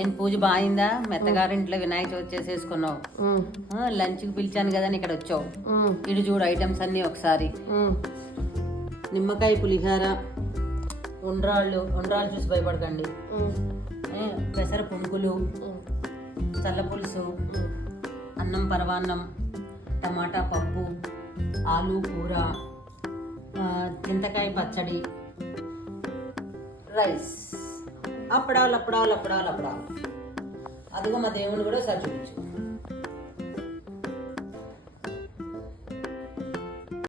ఏం పూజ బాగుందా? మెత్తగారింట్లో వినాయక చవితి చేసేసుకున్నావు. లంచ్కి పిలిచాను కదా అని ఇక్కడ వచ్చావు. ఇటు చూడు ఐటమ్స్ అన్నీ ఒకసారి. నిమ్మకాయ పులిహార, ఉండ్రాళ్ళు చూసి భయపడకండి, పెసర పునుకులు, చల్ల పులుసు, అన్నం పరవాన్నం, టమాటా పప్పు, ఆలు కూర, చింతకాయ పచ్చడి, రైస్, అప్పడాలు. అదిగో మా దేవుని కూడా ఒకసారి చూపించు.